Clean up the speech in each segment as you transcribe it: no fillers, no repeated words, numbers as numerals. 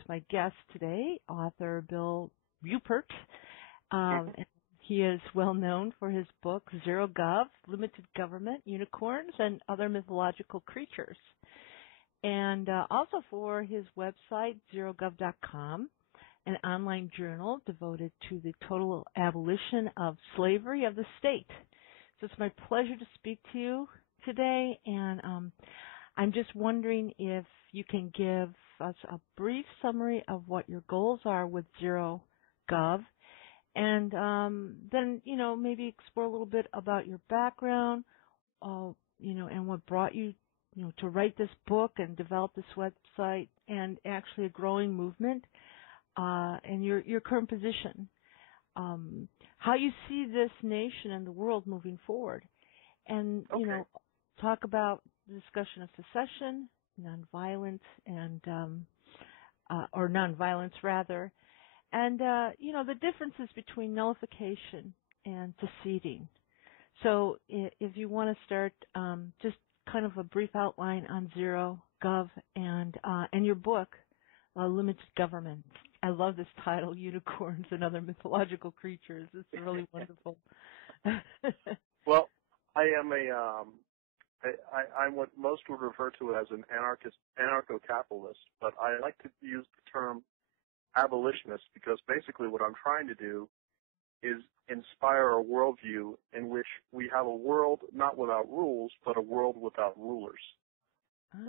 introduce my guest today, author Bill Buppert. He is well known for his book, Zero Gov, Limited Government, Unicorns, and Other Mythological Creatures. And also for his website, zerogov.com, an online journal devoted to the total abolition of slavery of the state. So it's my pleasure to speak to you today, and I'm just wondering if you can give us a brief summary of what your goals are with Zero Gov, and then, maybe explore a little bit about your background, and what brought you, to write this book and develop this website, and actually a growing movement, and your current position, how you see this nation and the world moving forward, and, talk about the discussion of secession, nonviolence, and, or nonviolence rather, and, the differences between nullification and seceding. So if you want to start, just kind of a brief outline on Zero Gov and your book, Limited Government. I love this title, Unicorns and Other Mythological Creatures. It's really wonderful. Well, I am I'm what most would refer to as an anarcho-capitalist, but I like to use the term abolitionist because basically what I'm trying to do is inspire a worldview in which we have a world not without rules, but a world without rulers,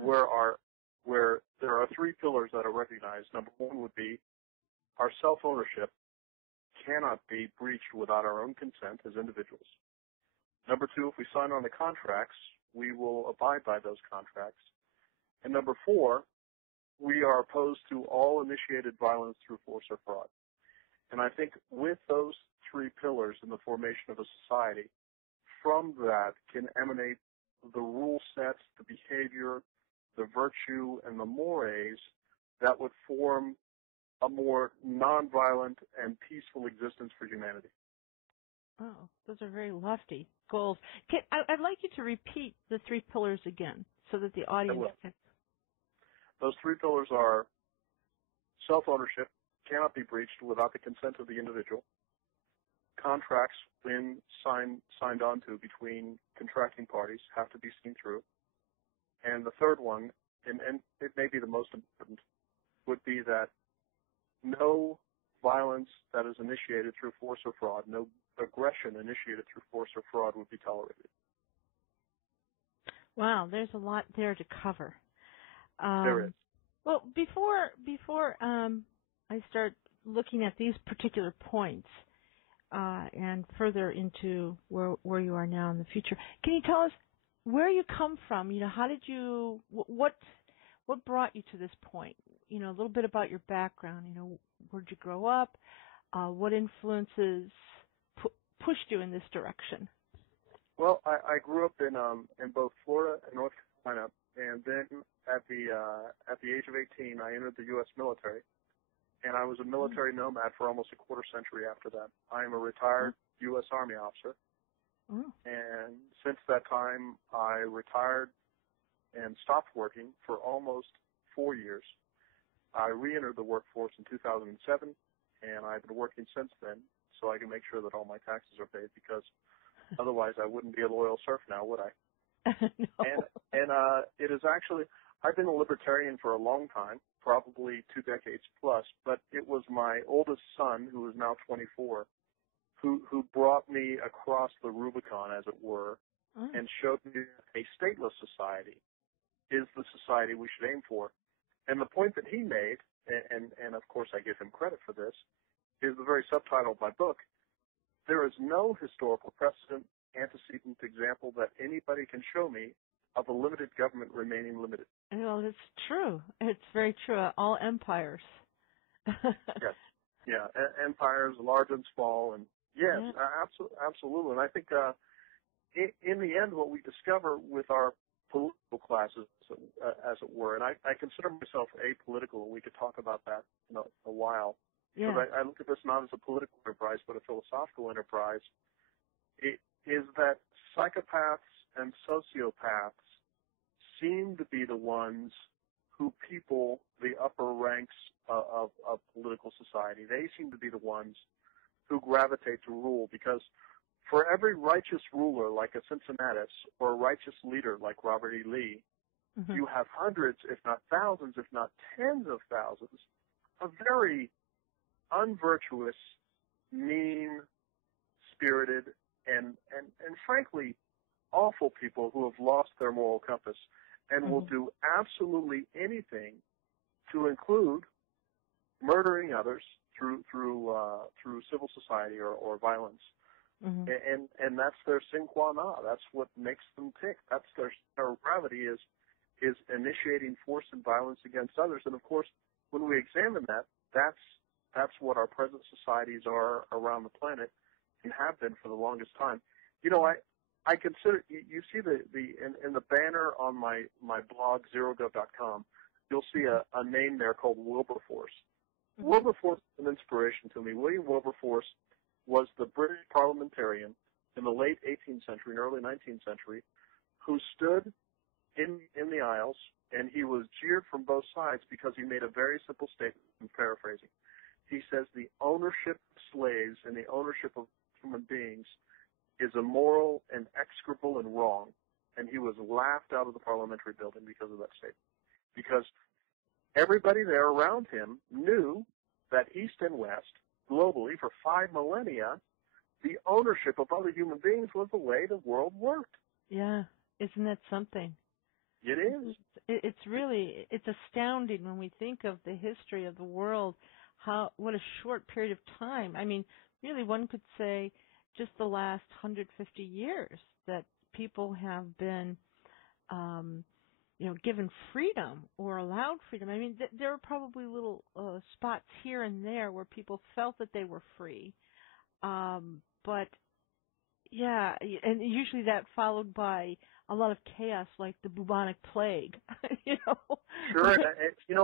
where there are three pillars that are recognized. Number one would be our self-ownership cannot be breached without our own consent as individuals. Number two, if we sign on the contracts, we will abide by those contracts. And number four, we are opposed to all initiated violence through force or fraud. And I think with those three pillars in the formation of a society, from that can emanate the rule sets, the behavior, the virtue, and the mores that would form a more nonviolent and peaceful existence for humanity. Oh, those are very lofty goals. I'd like you to repeat the three pillars again so that the audience can... Those three pillars are self-ownership cannot be breached without the consent of the individual. Contracts, when signed onto between contracting parties, have to be seen through. And the third one, and it may be the most important, would be that no violence that is initiated through force or fraud, no aggression initiated through force or fraud would be tolerated. Wow, there's a lot there to cover. There is. Well, before I start looking at these particular points and further into where you are now in the future, can you tell us where you come from? How did you? What brought you to this point? A little bit about your background. Where'd you grow up? What influences pushed you in this direction? Well, I grew up in both Florida and North Carolina, and then at the age of 18, I entered the U.S. military, and I was a military nomad for almost a quarter century after that. I am a retired U.S. Army officer, and since that time, I retired and stopped working for almost 4 years. I re-entered the workforce in 2007, and I've been working since then, so I can make sure that all my taxes are paid, because otherwise I wouldn't be a loyal serf now, would I? No. And it is actually, I've been a libertarian for a long time, probably 2 decades plus, but it was my oldest son, who is now 24, who brought me across the Rubicon, as it were, and showed me a stateless society is the society we should aim for. And the point that he made, and of course I give him credit for this, is the very subtitle of my book. There is no historical precedent, antecedent example that anybody can show me of a limited government remaining limited. Well, it's true. It's very true. All empires. Yes. Yeah, empires, large and small, and yes, absolutely. And I think in the end what we discover with our political classes, as it were, and I consider myself apolitical, and we could talk about that in a while. Yeah. Because I look at this not as a political enterprise, but a philosophical enterprise. It is that psychopaths and sociopaths seem to be the ones who people the upper ranks of political society. They seem to be the ones who gravitate to rule, because for every righteous ruler like a Cincinnatus or a righteous leader like Robert E. Lee, you have hundreds, if not thousands, if not tens of thousands, of very unvirtuous, mean-spirited, and frankly, awful people who have lost their moral compass and will do absolutely anything to include murdering others through civil society or violence. And that's their sine qua non. That's what makes them tick. That's their gravity is initiating force and violence against others. And of course, when we examine that, that's what our present societies are around the planet and have been for the longest time. You know, I consider, you see in the banner on my blog, zerogov.com, you'll see a name there called Wilberforce. Wilberforce is an inspiration to me. William Wilberforce was the British parliamentarian in the late 18th century and early 19th century who stood in the aisles, and he was jeered from both sides because he made a very simple statement. I'm paraphrasing. He says the ownership of slaves and the ownership of human beings is immoral and execrable and wrong. And he was laughed out of the parliamentary building because of that statement. Because everybody there around him knew that East and West, globally, for 5 millennia, the ownership of other human beings was the way the world worked. Yeah, isn't that something? It is. It's astounding when we think of the history of the world, what a short period of time. I mean, really, one could say just the last 150 years that people have been, given freedom or allowed freedom. I mean, there are probably little spots here and there where people felt that they were free, but yeah, and usually that followed by a lot of chaos, like the bubonic plague. Sure.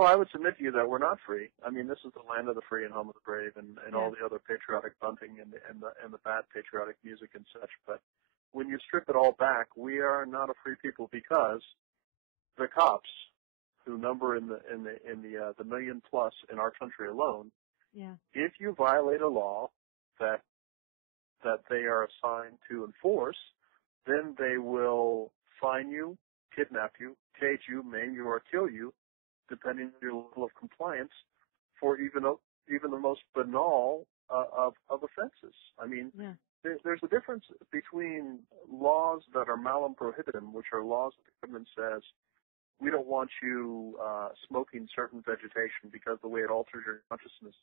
I would submit to you that we're not free. I mean, this is the land of the free and home of the brave, and all the other patriotic bunting and the bad patriotic music and such. But when you strip it all back, we are not a free people, because the cops, who number in the million plus in our country alone, if you violate a law that they are assigned to enforce, then they will fine you, kidnap you, cage you, maim you, or kill you, depending on your level of compliance, for even the most banal of offenses. I mean, there's a difference between laws that are malum prohibitum, which are laws that the government says, we don't want you smoking certain vegetation because the way it alters your consciousness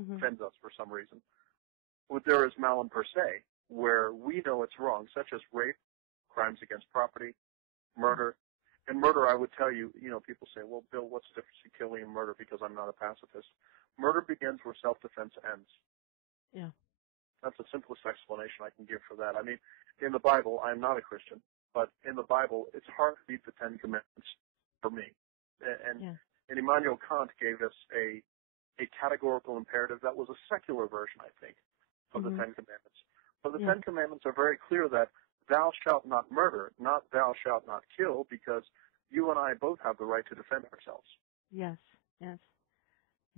offends us for some reason. But there is malum per se, where we know it's wrong, such as rape, crimes against property, murder. And murder, I would tell you, people say, well, Bill, what's the difference in killing and murder, because I'm not a pacifist? Murder begins where self-defense ends. Yeah. That's the simplest explanation I can give for that. I mean, in the Bible, I'm not a Christian, but in the Bible, it's hard to beat the Ten Commandments for me. And Immanuel Kant gave us a categorical imperative that was a secular version, I think, of the Ten Commandments. But the Ten Commandments are very clear that thou shalt not murder, not thou shalt not kill, because you and I both have the right to defend ourselves. Yes.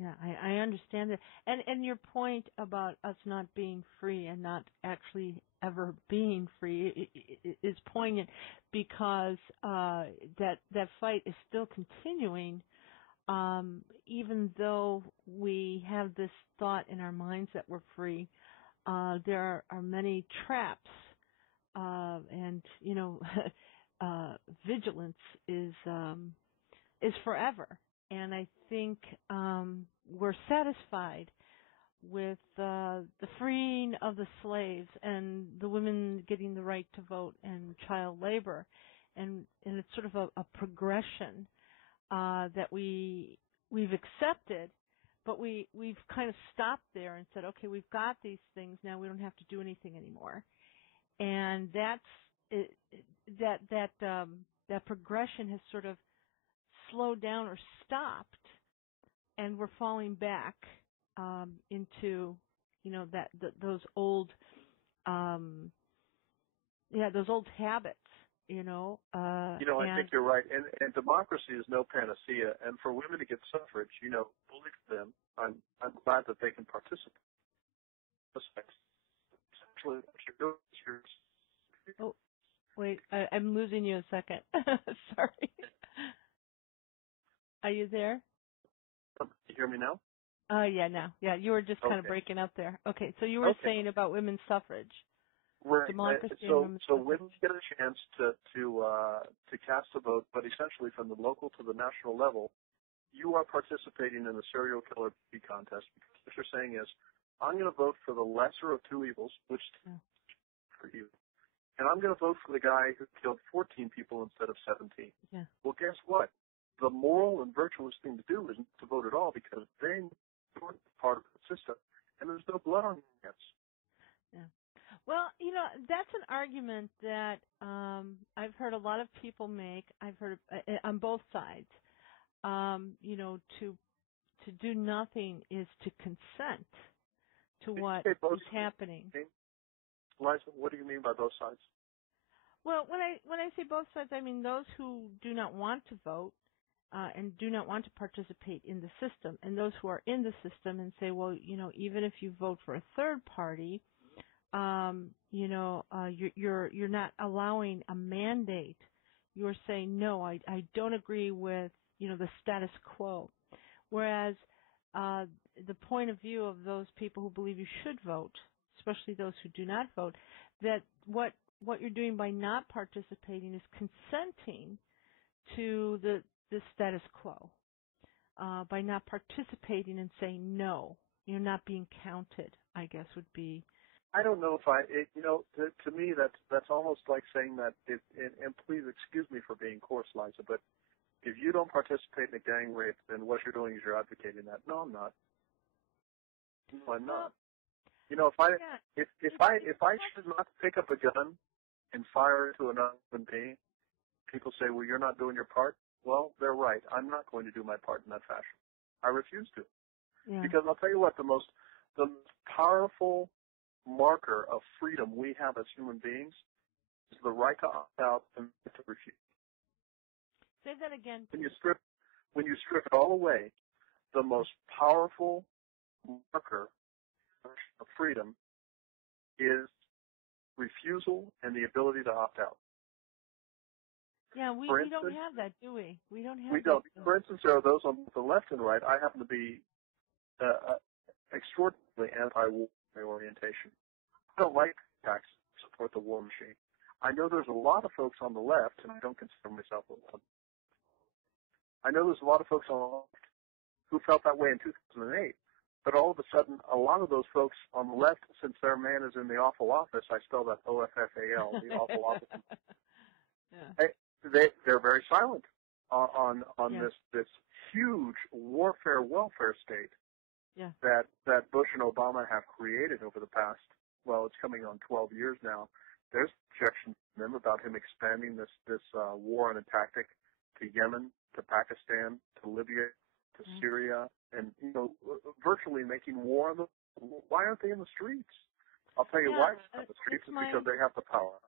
Yeah, I understand that. And your point about us not being free and not actually ever being free is poignant, because that fight is still continuing, even though we have this thought in our minds that we're free. There are many traps, and vigilance is forever. And I think we're satisfied with the freeing of the slaves and the women getting the right to vote and child labor, and it's sort of a progression that we've accepted. But we've kind of stopped there and said, okay, we've got these things now. We don't have to do anything anymore, and that progression has sort of slowed down or stopped, and we're falling back into those old habits I think you're right. And democracy is no panacea. And for women to get suffrage, bully them. I'm glad that they can participate. Essentially, what you're doing is Oh, wait, I'm losing you a second. Sorry. Are you there? Can you hear me now? Yeah, now. Yeah, you were just kind of breaking up there. Okay, so you were saying about women's suffrage. Right. Democracy and women's so suffrage. women get a chance to cast a vote, but essentially from the local to the national level, you are participating in the serial killer bee contest. Because what you're saying is, I'm going to vote for the lesser of two evils, which is for you. And I'm going to vote for the guy who killed 14 people instead of 17. Yeah. Well, guess what? The moral and virtuous thing to do isn't to vote at all, because then you're part of the system, and there's no blood on your hands. Yeah. Well, that's an argument that I've heard a lot of people make. I've heard on both sides. To do nothing is to consent to what is happening. Liza, what do you mean by both sides? Well, when I say both sides, I mean those who do not want to vote and do not want to participate in the system, and those who are in the system and say, well, even if you vote for a third party, you're not allowing a mandate. You're saying, no, I don't agree with, the status quo. Whereas the point of view of those people who believe you should vote, especially those who do not vote, that what you're doing by not participating is consenting to the status quo. By not participating and saying no, you're not being counted, I guess would be. I don't know if to me that's almost like saying that, and please excuse me for being coarse, Liza, but if you don't participate in a gang rape, then what you're doing is you're advocating that. No, I'm not. No, I'm not. If I choose not to pick up a gun and fire into another human being, people say, well, you're not doing your part. Well, they're right. I'm not going to do my part in that fashion. I refuse to. Yeah. Because I'll tell you what, the most powerful marker of freedom we have as human beings is the right to opt out and to refuse. Say that again. When you strip it all away, the most powerful marker of freedom is refusal and the ability to opt out. Yeah, we don't have that, do we? We don't have. We don't. For instance, there are those on the left and right. I happen to be extraordinarily anti-war orientation. I don't like tax support the war machine. I know there's a lot of folks on the left, and I don't consider myself one. I know there's a lot of folks on the left who felt that way in 2008, but all of a sudden, a lot of those folks on the left, since their man is in the awful office, I spell that O-F-F-A-L, the awful office. Yeah. They're very silent on this huge warfare welfare state that Bush and Obama have created over the past, well, it's coming on 12 years now. There's projections from them about him expanding this war on a tactic to Yemen, to Pakistan, to Libya, to Syria, and virtually making war on the. Why aren't they in the streets? I'll tell you why they're in the streets is because they have the power.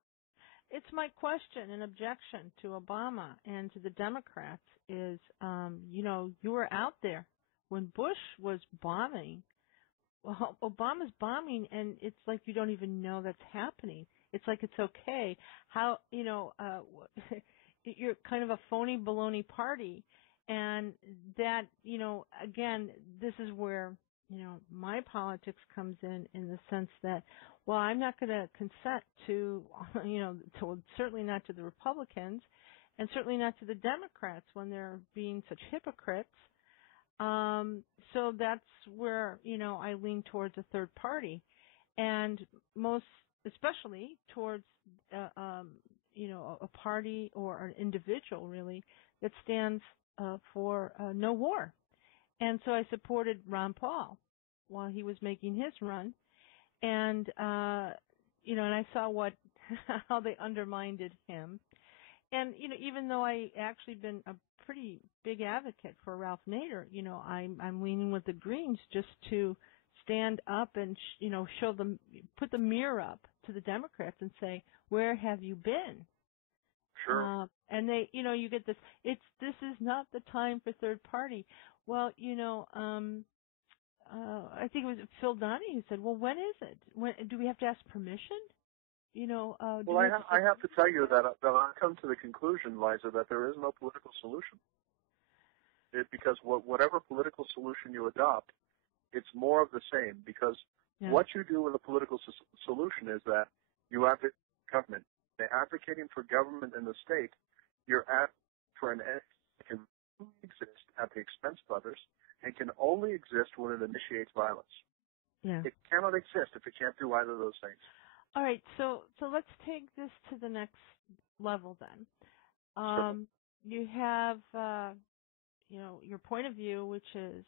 It's my question and objection to Obama and to the Democrats is, you were out there when Bush was bombing. Well, Obama's bombing, and it's like you don't even know that's happening. It's like it's okay. How, you're kind of a phony baloney party, and that, again, this is where, my politics comes in the sense that, well, I'm not going to consent to, certainly not to the Republicans, and certainly not to the Democrats when they're being such hypocrites. So that's where, I lean towards a third party, and most especially towards, a party or an individual really that stands for no war. And so I supported Ron Paul while he was making his run, and and I saw how they undermined him. And even though I actually been a pretty big advocate for Ralph Nader, I'm leaning with the Greens just to stand up and show them, put the mirror up to the Democrats and say, where have you been? And they, you get this. This is not the time for third party. Well, I think it was Phil Donnie who said, "Well, when is it? When do we have to ask permission?" Well, I have to tell you that I've come to the conclusion, Liza, that there is no political solution. Because whatever political solution you adopt, it's more of the same. Because what you do with a political solution is that you advocate government. By advocating for government in the state, you're advocating for an entity that can only exist at the expense of others and can only exist when it initiates violence. Yeah. It cannot exist if it can't do either of those things. All right, so let's take this to the next level then. You have, your point of view, which is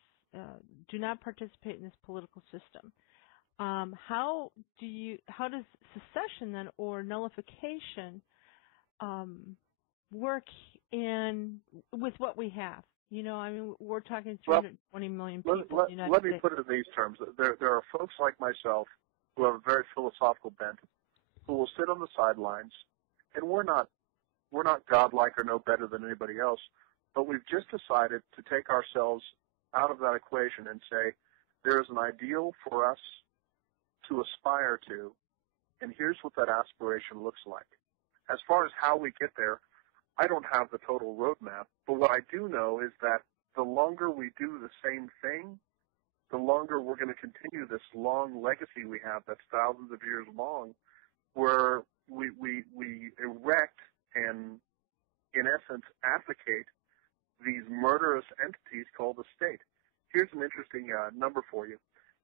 do not participate in this political system. How does secession then or nullification work with what we have? We're talking 320 million people in the United States. Let me put it in these terms. There are folks like myself who have a very philosophical bent, who will sit on the sidelines, and we're not godlike or no better than anybody else, but we've just decided to take ourselves out of that equation and say there is an ideal for us to aspire to, and here's what that aspiration looks like. As far as how we get there, I don't have the total roadmap, but what I do know is that the longer we do the same thing, the longer we're going to continue this long legacy we have that's thousands of years long, where we erect and, in essence, advocate these murderous entities called the state. Here's an interesting number for you.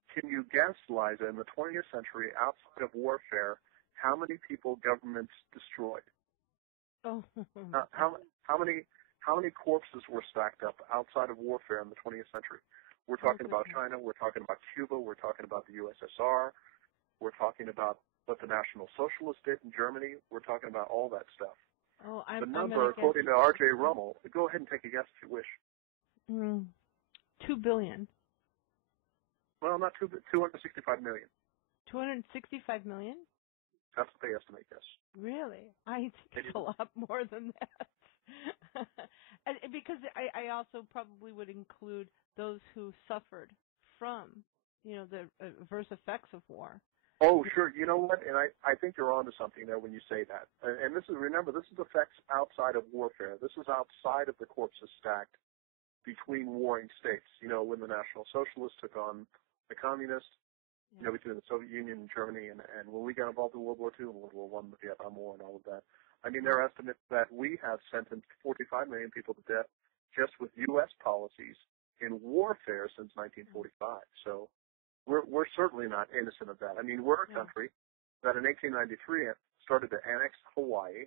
Can you guess, Liza, in the 20th century, outside of warfare, how many people governments destroyed? Oh. How many corpses were stacked up outside of warfare in the 20th century? We're talking about China, we're talking about Cuba, we're talking about the USSR, we're talking about what the National Socialists did in Germany, we're talking about all that stuff. The number, according to R.J. Rummel, go ahead and take a guess if you wish. 2 billion. Well, not 265 million. 265 million? That's what they estimate, yes. Really? I think it's a lot more than that. And because I also probably would include those who suffered from, the adverse effects of war. Oh, sure. You know what? And I think you're onto something there when you say that. And this is effects outside of warfare. This is outside of the corpses stacked between warring states. When the National Socialists took on the Communists, between the Soviet Union and Germany, and when we got involved in World War II and World War I, the Vietnam War and all of that. There are estimates that we have sentenced 45 million people to death just with U.S. policies in warfare since 1945. So we're certainly not innocent of that. We're a country that in 1893 started to annex Hawaii,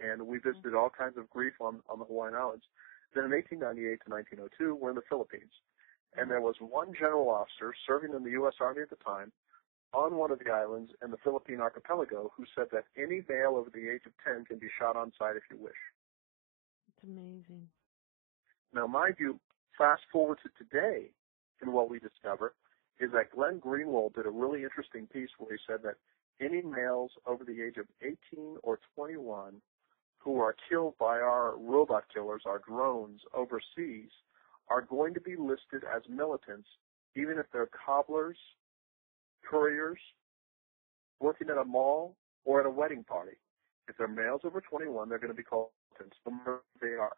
and we visited all kinds of grief on the Hawaiian Islands. Then in 1898 to 1902, we're in the Philippines. And there was one general officer serving in the U.S. Army at the time on one of the islands in the Philippine archipelago who said that any male over the age of 10 can be shot on sight if you wish. It's amazing. Now, mind you, fast forward to today, and what we discover is that Glenn Greenwald did a really interesting piece where he said that any males over the age of 18 or 21 who are killed by our robot killers, our drones, overseas, are going to be listed as militants, even if they're cobblers, couriers, working at a mall, or at a wedding party. If they're males over 21, they're going to be called militants, the more they are.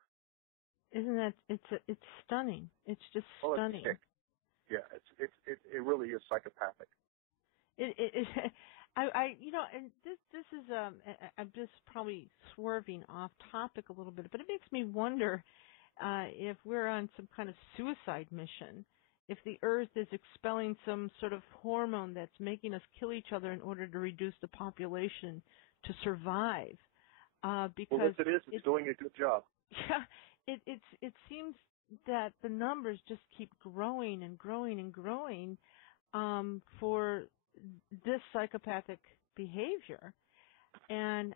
Isn't that, it's stunning. It's just stunning. It really is psychopathic. And this is, I'm just probably swerving off topic a little bit, but it makes me wonder if we're on some kind of suicide mission, if the Earth is expelling some sort of hormone that's making us kill each other in order to reduce the population to survive. Because if it is, it's doing a good job. Yeah, it seems that the numbers just keep growing and growing and growing for this psychopathic behavior, and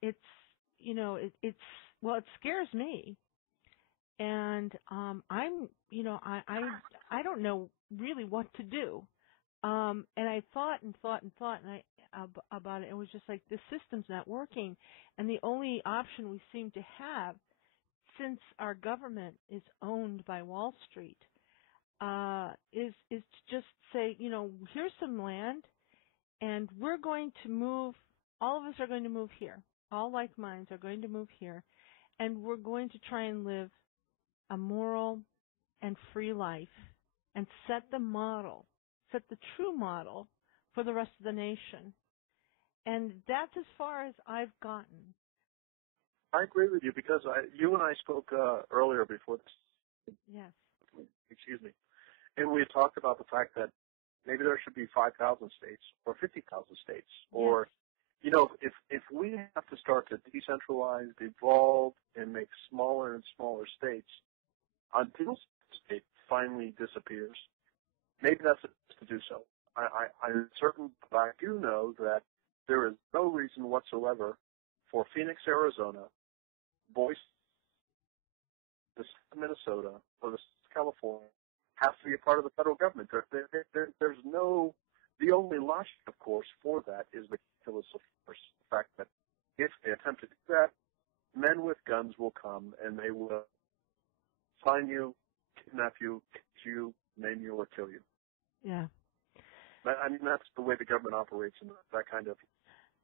it scares me, and I don't know really what to do, and I thought, and about it. It was just like, the system's not working. And the only option we seem to have, since our government is owned by Wall Street, is to just say, here's some land, and we're going to move, all of us are going to move here. All like minds are going to move here, and we're going to try and live a moral and free life and set the true model for the rest of the nation. And that's as far as I've gotten. I agree with you, because you and I spoke earlier before this. Yes. Excuse me. And we had talked about the fact that maybe there should be 5,000 states or 50,000 states. Or, yes. If we have to start to decentralize, devolve, and make smaller and smaller states until state finally disappears, maybe that's it to do so. I'm certain, but I do know that there is no reason whatsoever for Phoenix, Arizona, Boise, Minnesota, or California has to be a part of the federal government. There's no, the only logic, of course, for that is the calculus of force. The fact that if they attempt to do that, men with guns will come and they will find you, kidnap you, catch you, name you, or kill you. Yeah. I mean, that's the way the government operates, and that kind of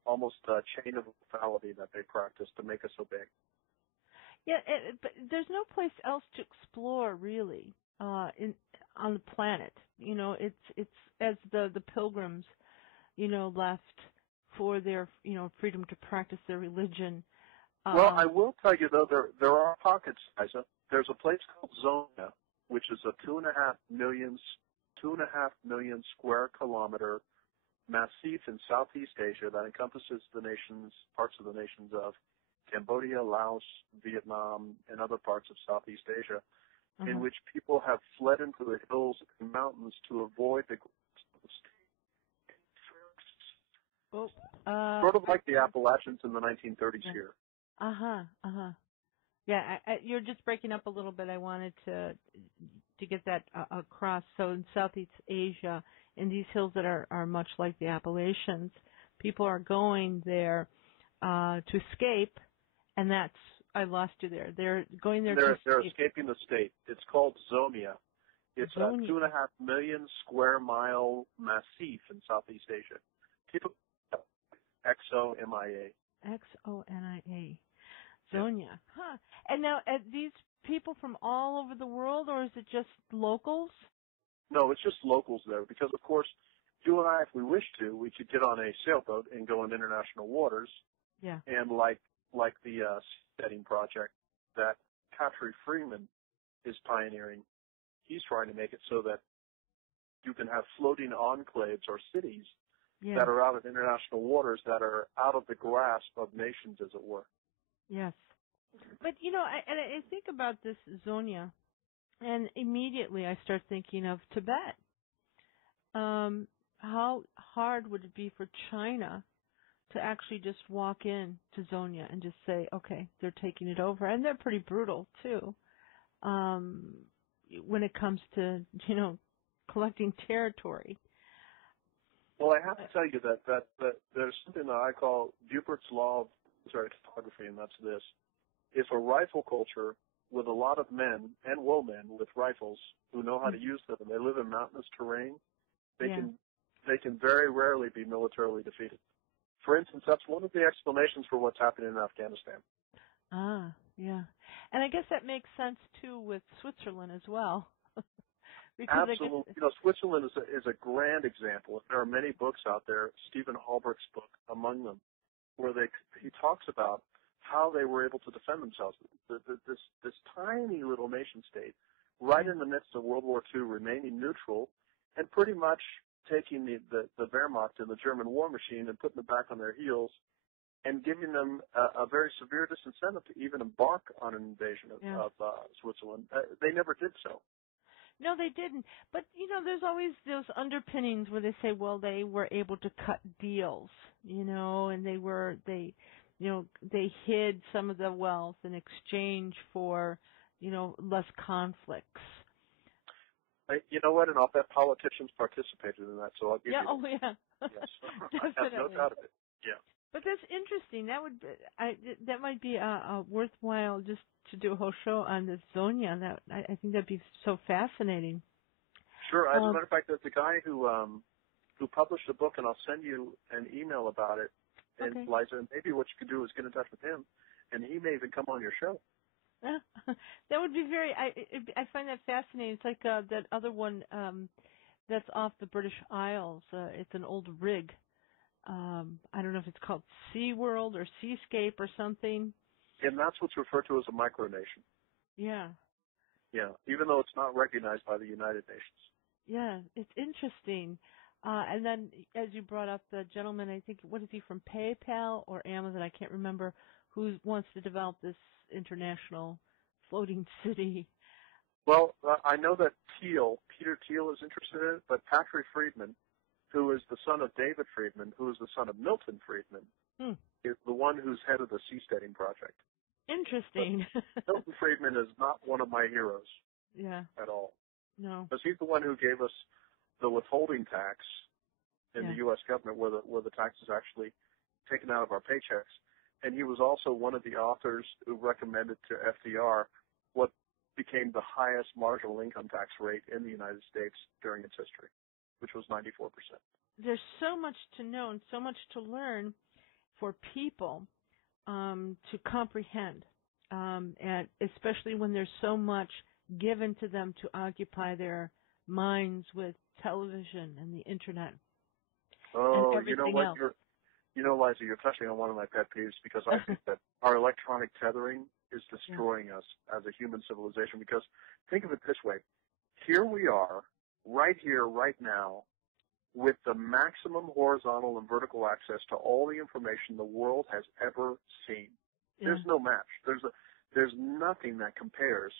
almost chain of lethality that they practice to make us obey. Yeah, but there's no place else to explore, really, on the planet. It's as the pilgrims, left for their, freedom to practice their religion. Well, I will tell you, though, there are pockets, Isa. There's a place called Zonia, which is a 2.5 million square kilometer massif in Southeast Asia that encompasses parts of the nations of Cambodia, Laos, Vietnam, and other parts of Southeast Asia, in which people have fled into the hills and mountains to avoid the sort of like the Appalachians in the 1930s here. Yeah, you're just breaking up a little bit. I wanted to get that across. So in Southeast Asia, in these hills that are much like the Appalachians, people are going there to escape, and I lost you there. They're going there to escape. They're escaping the state. It's called Zomia. It's a 2.5 million square mile massif in Southeast Asia. Xonia. Xonia. Zonia. Huh. And now, are these people from all over the world, or is it just locals? No, it's just locals there, because, of course, you and I, if we wish to, we could get on a sailboat and go in international waters. Yeah. And like the setting project that Patrick Freeman is pioneering, he's trying to make it so that you can have floating enclaves or cities that are out of international waters, that are out of the grasp of nations, as it were. Yes. But, I think about this Zonia, and immediately I start thinking of Tibet. How hard would it be for China to actually just walk in to Zonia and just say, okay, they're taking it over? And they're pretty brutal, too, when it comes to, collecting territory. Well, I have to tell you that there's something that I call Buppert's law of topography, and that's this. If a rifle culture with a lot of men and women with rifles who know how to use them, and they live in mountainous terrain, they can very rarely be militarily defeated. For instance, that's one of the explanations for what's happening in Afghanistan. Ah, yeah. And I guess that makes sense, too, with Switzerland as well. Absolutely. Switzerland is a grand example. There are many books out there, Stephen Hallbrook's book among them, where he talks about how they were able to defend themselves. This tiny little nation state, right in the midst of World War II, remaining neutral, and pretty much taking the Wehrmacht and the German war machine and putting them back on their heels, and giving them a very severe disincentive to even embark on an invasion of Switzerland. They never did so. No, they didn't. But, there's always those underpinnings where they say, well, they were able to cut deals, and they hid some of the wealth in exchange for, less conflicts. You know what? And I'll bet politicians participated in that, so I'll give you that. Oh, yeah. Yes. Definitely. I have no doubt of it. Yeah. But that's interesting. That might be a worthwhile just to do a whole show on this zonia. I think that'd be so fascinating. Sure. As a matter of fact, there's a guy who published a book, and I'll send you an email about it. And Okay. Liza, and maybe what you could do is get in touch with him, and he may even come on your show. That would be I find that fascinating. It's like that other one that's off the British Isles. It's an old rig. I don't know if it's called SeaWorld or Seascape or something. And that's what's referred to as a micronation. Yeah. Yeah, even though it's not recognized by the United Nations. Yeah, it's interesting. And then, as you brought up, the gentleman, I think, what is he, from PayPal or Amazon? I can't remember, who wants to develop this international floating city. Well, I know that Peter Thiel is interested in it, but Patrick Friedman, who is the son of David Friedman, who is the son of Milton Friedman, is the one who's head of the Seasteading Project. Interesting. Milton Friedman is not one of my heroes. Yeah. At all. No. Because he's the one who gave us the withholding tax in the U.S. government, where the tax is actually taken out of our paychecks. And he was also one of the authors who recommended to FDR what became the highest marginal income tax rate in the United States during its history, which was 94%. There's so much to know and so much to learn for people to comprehend, and especially when there's so much given to them to occupy their minds with television and the internet. Oh, and you know what? else. Liza, you're touching on one of my pet peeves, because I think that our electronic tethering is destroying us as a human civilization. Because think of it this way. Here we are, right here, right now, with the maximum horizontal and vertical access to all the information the world has ever seen. Yeah. There's no match. There's nothing that compares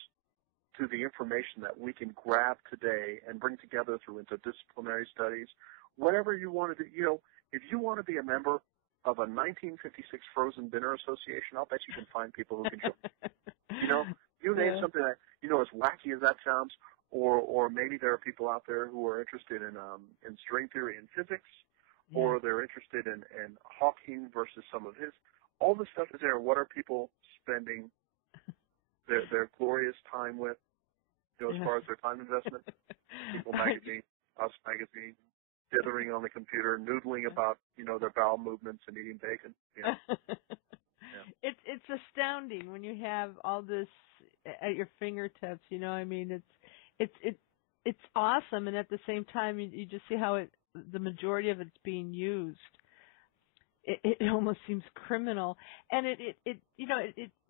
to the information that we can grab today and bring together through interdisciplinary studies. Whatever you want to do, if you want to be a member of a 1956 Frozen Dinner Association, I'll bet you can find people who can join. You name something that, as wacky as that sounds, or maybe there are people out there who are interested in string theory and physics, or they're interested in Hawking versus some of his. All this stuff is there. What are people spending their glorious time with, as far as their time investment? People magazine, Us magazine, dithering on the computer, noodling about, their bowel movements and eating bacon. It's astounding when you have all this at your fingertips. It's awesome, and at the same time, you just see how the majority of it's being used. It almost seems criminal, and it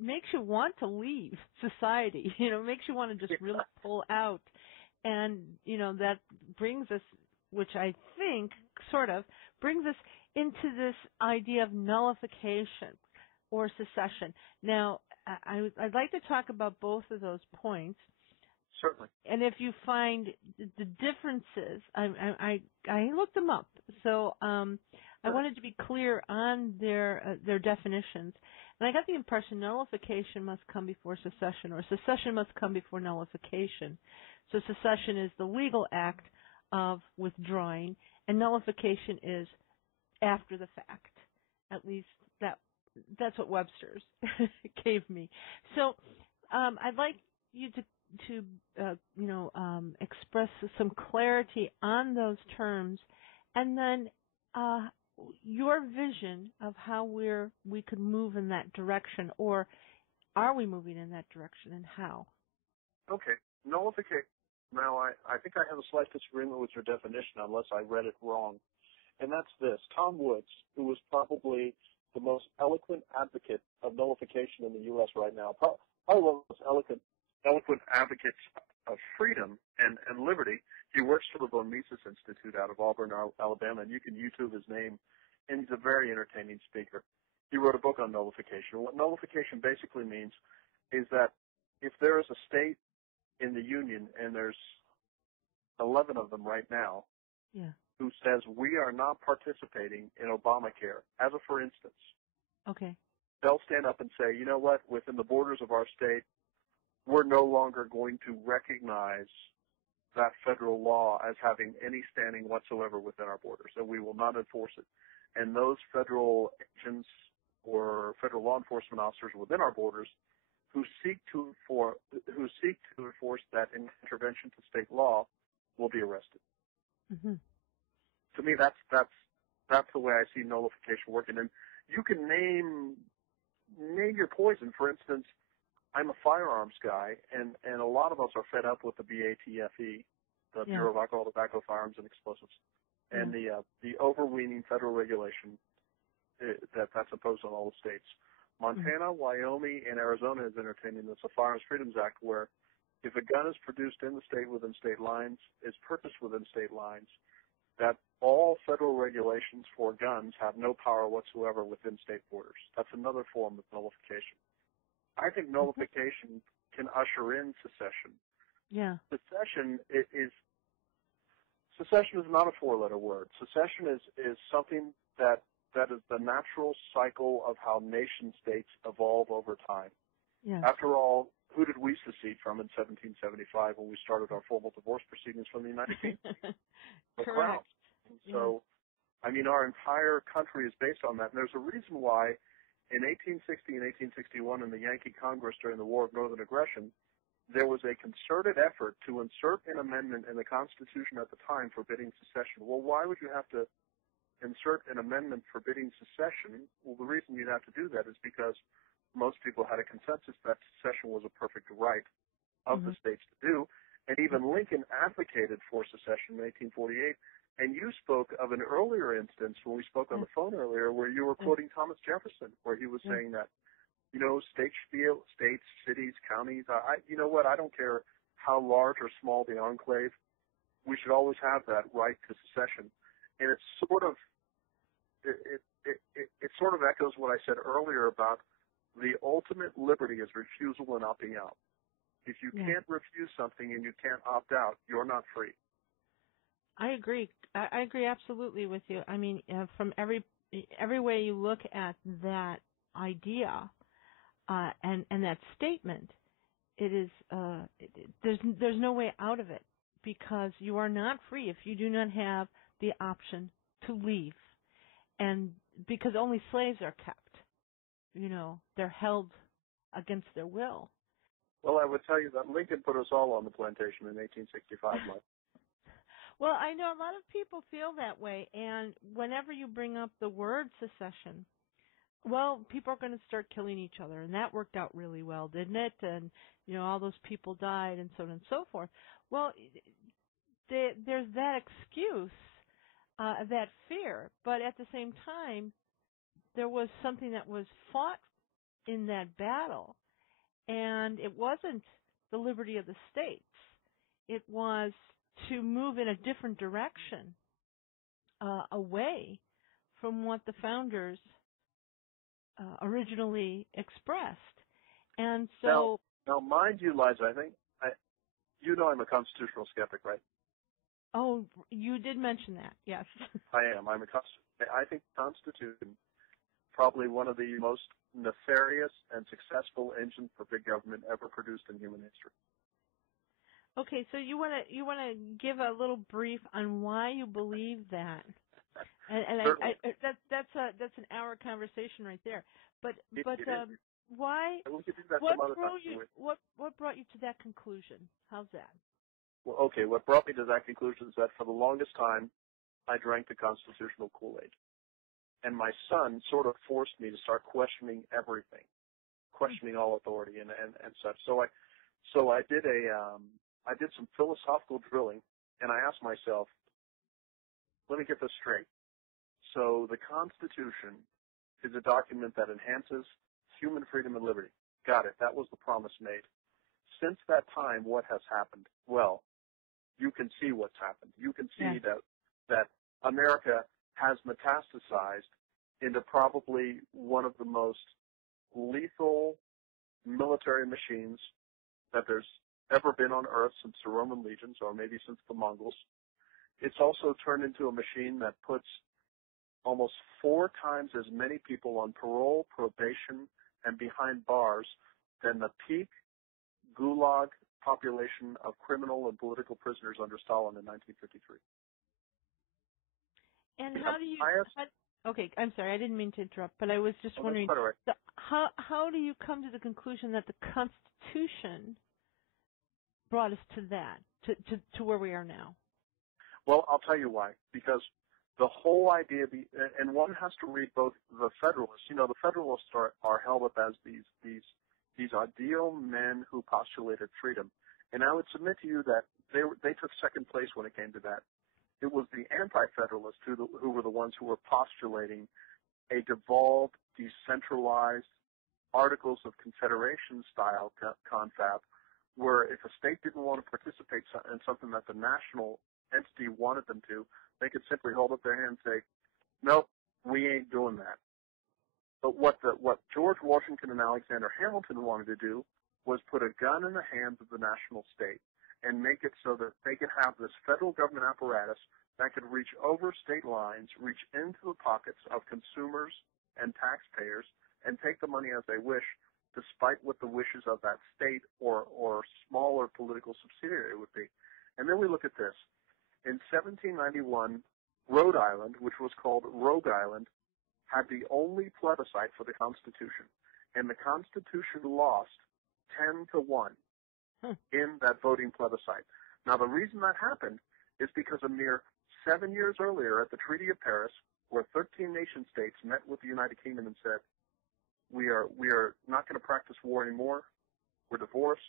makes you want to leave society. It makes you want to just really pull out, and that brings us, which I think sort of brings us into this idea of nullification or secession. Now, I'd like to talk about both of those points. Certainly. And if you find the differences, I looked them up. So I wanted to be clear on their definitions. And I got the impression nullification must come before secession, or secession must come before nullification. So secession is the legal act of withdrawing, and nullification is after the fact. At least that's what Webster's gave me. So I'd like you to express some clarity on those terms, and then your vision of how we could move in that direction, or are we moving in that direction, and how? Okay. Nullification. Now, I think I have a slight disagreement with your definition, unless I read it wrong, and that's this. Tom Woods, who was probably the most eloquent advocate of nullification in the U.S. right now, probably one of the most eloquent advocates of freedom and liberty. He works for the Von Mises Institute out of Auburn, Alabama, and you can YouTube his name, and he's a very entertaining speaker. He wrote a book on nullification. What nullification basically means is that if there is a state in the Union, and there's 11 of them right now, who says we are not participating in Obamacare, as a for instance, they'll stand up and say, you know what, within the borders of our state, we're no longer going to recognize that federal law as having any standing whatsoever within our borders, and we will not enforce it. And those federal agents or federal law enforcement officers within our borders who seek to enforce that intervention to state law will be arrested. Mm-hmm. To me, that's the way I see nullification working. And you can name your poison. For instance, I'm a firearms guy, and a lot of us are fed up with the BATFE, the Bureau of Alcohol, Tobacco, Firearms, and Explosives, and the overweening federal regulation that's imposed on all the states. Montana, Wyoming, and Arizona is entertaining this, a Firearms Freedoms Act, where if a gun is produced in the state within state lines, is purchased within state lines, that all federal regulations for guns have no power whatsoever within state borders. That's another form of nullification. I think nullification can usher in secession. Yeah. Secession is not a four-letter word. Secession is something that is the natural cycle of how nation states evolve over time. Yeah. After all, who did we secede from in 1775 when we started our formal divorce proceedings from the United Kingdom? The Crown. So, I mean, our entire country is based on that, and there's a reason why in 1860 and 1861 in the Yankee Congress during the War of Northern Aggression, there was a concerted effort to insert an amendment in the Constitution at the time forbidding secession. Well, why would you have to insert an amendment forbidding secession? Well, the reason you'd have to do that is because most people had a consensus that secession was a perfect right of the states to do, and even Lincoln advocated for secession in 1848. And you spoke of an earlier instance when we spoke on the phone earlier where you were quoting Thomas Jefferson, where he was saying that, you know, states, cities, counties, you know what, I don't care how large or small the enclave, we should always have that right to secession. And it sort of echoes what I said earlier about the ultimate liberty is refusal and opting out. If you can't refuse something and you can't opt out, you're not free. I agree. I agree absolutely with you. I mean, from every way you look at that idea and that statement, it is there's no way out of it, because you are not free if you do not have the option to leave, and because only slaves are kept, you know, they're held against their will. Well, I would tell you that Lincoln put us all on the plantation in 1865, Mike. Well, I know a lot of people feel that way, and whenever you bring up the word secession, well, people are going to start killing each other, and that worked out really well, didn't it? And, you know, all those people died and so on and so forth. Well, there's that excuse, that fear, but at the same time, there was something that was fought in that battle, and it wasn't the liberty of the states. It was to move in a different direction, away from what the founders originally expressed. And so... Now, mind you, Liza, I think, you know I'm a constitutional skeptic, right? Oh, you did mention that, yes. I am. I think the Constitution, probably one of the most nefarious and successful engines for big government ever produced in human history. Okay, so you want to give a little brief on why you believe that, and that's an hour conversation right there. But why? What brought you to that conclusion? How's that? Well, okay, what brought me to that conclusion is that for the longest time, I drank the constitutional Kool-Aid, and my son sort of forced me to start questioning everything, questioning all authority and such. So I did some philosophical drilling, and I asked myself, let me get this straight. So the Constitution is a document that enhances human freedom and liberty. Got it. That was the promise made. Since that time, what has happened? Well, you can see what's happened. You can see that America has metastasized into probably one of the most lethal military machines that there's ever been on Earth since the Roman legions, or maybe since the Mongols. It's also turned into a machine that puts almost 4 times as many people on parole, probation, and behind bars than the peak Gulag population of criminal and political prisoners under Stalin in 1953. And how do you... Okay, I'm sorry, I didn't mean to interrupt, but I was just wondering, right. how do you come to the conclusion that the Constitution brought us to that, to where we are now? Well, I'll tell you why. Because the whole idea, and one has to read both the Federalists. You know, the Federalists are held up as these ideal men who postulated freedom. And I would submit to you that they took second place when it came to that. It was the anti-federalists who were the ones who were postulating a devolved, decentralized Articles of Confederation style confab, where if a state didn't want to participate in something that the national entity wanted them to, they could simply hold up their hand and say, nope, we ain't doing that. But what George Washington and Alexander Hamilton wanted to do was put a gun in the hands of the national state and make it so that they could have this federal government apparatus that could reach over state lines, reach into the pockets of consumers and taxpayers, and take the money as they wish, despite what the wishes of that state or smaller political subsidiary would be. And then we look at this. In 1791, Rhode Island, which was called Rogue Island, had the only plebiscite for the Constitution. And the Constitution lost 10-1 in that voting plebiscite. Now, the reason that happened is because a mere 7 years earlier at the Treaty of Paris, where 13 nation states met with the United Kingdom and said, we are not going to practice war anymore. We're divorced.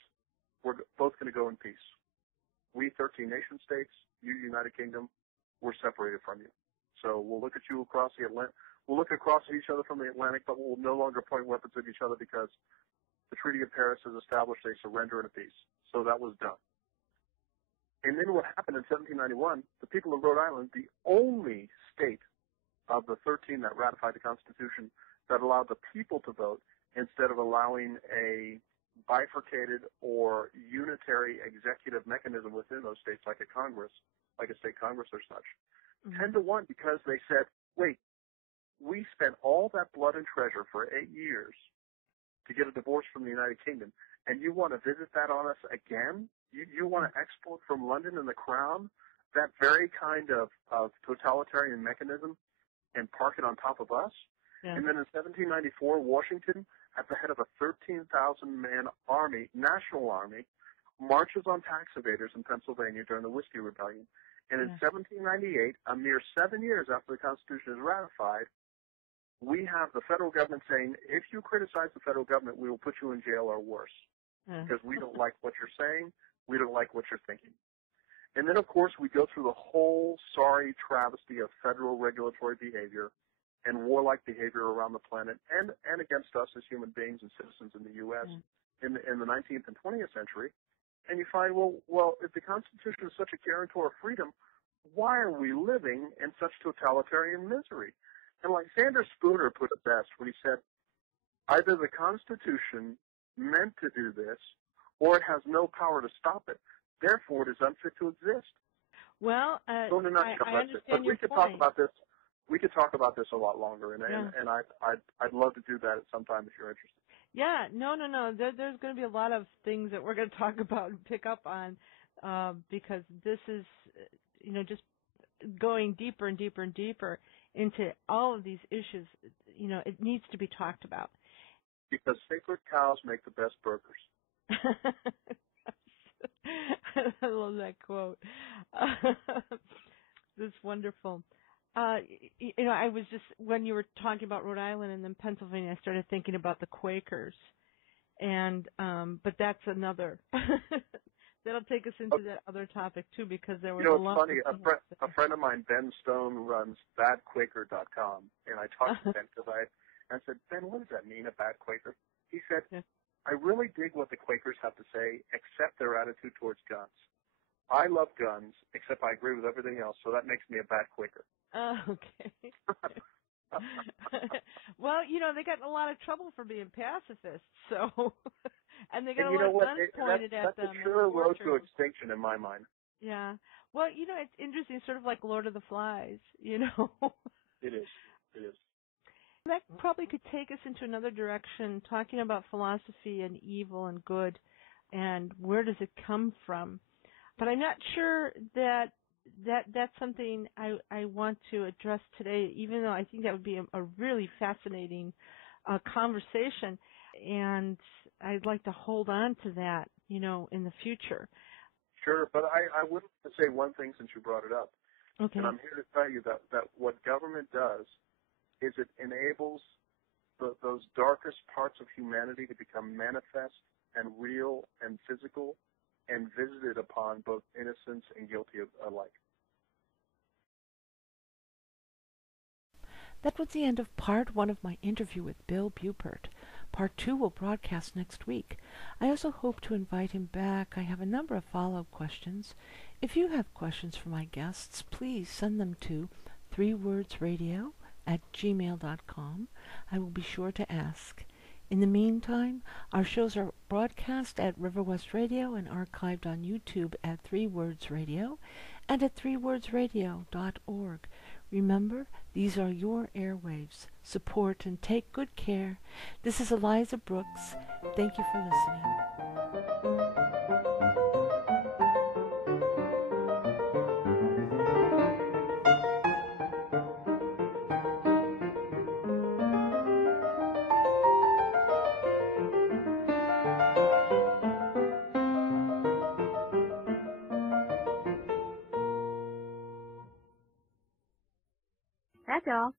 We're both going to go in peace. We 13 nation states, you United Kingdom, we're separated from you. So we'll look at you across the Atlantic. We'll look across at each other from the Atlantic, but we'll no longer point weapons at each other because the Treaty of Paris has established a surrender and a peace. So that was done. And then what happened in 1791, the people of Rhode Island, the only state of the 13 that ratified the Constitution that allowed the people to vote instead of allowing a bifurcated or unitary executive mechanism within those states like a Congress, like a state Congress or such. 10-1 because they said, wait, we spent all that blood and treasure for 8 years to get a divorce from the United Kingdom, and you want to visit that on us again? You want to export from London and the Crown that very kind of totalitarian mechanism and park it on top of us? Yeah. And then in 1794, Washington, at the head of a 13,000-man army, national army, marches on tax evaders in Pennsylvania during the Whiskey Rebellion. And in 1798, a mere 7 years after the Constitution is ratified, we have the federal government saying, if you criticize the federal government, we will put you in jail or worse. Because we don't like what you're saying, we don't like what you're thinking. And then, of course, we go through the whole sorry travesty of federal regulatory behavior and warlike behavior around the planet and against us as human beings and citizens in the U.S. in the 19th and 20th century. And you find, well, if the Constitution is such a guarantor of freedom, why are we living in such totalitarian misery? And like Sanders Spooner put it best when he said, either the Constitution meant to do this, or it has no power to stop it. Therefore, it is unfit to exist. Well, I understand but your we could point. talk about this. We could talk about this a lot longer, and I'd love to do that at some time if you're interested. Yeah, no. There's going to be a lot of things that we're going to talk about and pick up on because this is, just going deeper and deeper and deeper into all of these issues. It needs to be talked about. Because sacred cows make the best burgers. I love that quote. That's wonderful. I was just, when you were talking about Rhode Island and then Pennsylvania, I started thinking about the Quakers. And, but that's another, that'll take us into that other topic too, because there was it's funny, a friend of mine, Ben Stone, runs badquaker.com, and I talked to Ben because I said, Ben, what does that mean, a bad Quaker? He said, I really dig what the Quakers have to say, except their attitude towards guns. I love guns, except I agree with everything else, so that makes me a bad Quaker. Okay. Well, they got in a lot of trouble for being pacifists, so, and they got a lot of guns pointed at them. That's a sure road to extinction in my mind. Yeah. Well, it's interesting, sort of like Lord of the Flies, It is. That probably could take us into another direction, talking about philosophy and evil and good. and where does it come from? But I'm not sure that's something I want to address today, even though I think that would be a really fascinating conversation, and I'd like to hold on to that, in the future. Sure, but I would like to say one thing since you brought it up. Okay. And I'm here to tell you that what government does is it enables those darkest parts of humanity to become manifest and real and physical and visited upon both innocents and guilty alike. That was the end of part 1 of my interview with Bill Buppert. Part 2 will broadcast next week. I also hope to invite him back. I have a number of follow-up questions. If you have questions for my guests, please send them to 3wordsradio@gmail.com. I will be sure to ask. In the meantime, our shows are broadcast at River West Radio and archived on YouTube at 3 Words Radio and at 3wordsradio.org. Remember, these are your airwaves. Support and take good care. This is Eliza Brooks. Thank you for listening. That's all.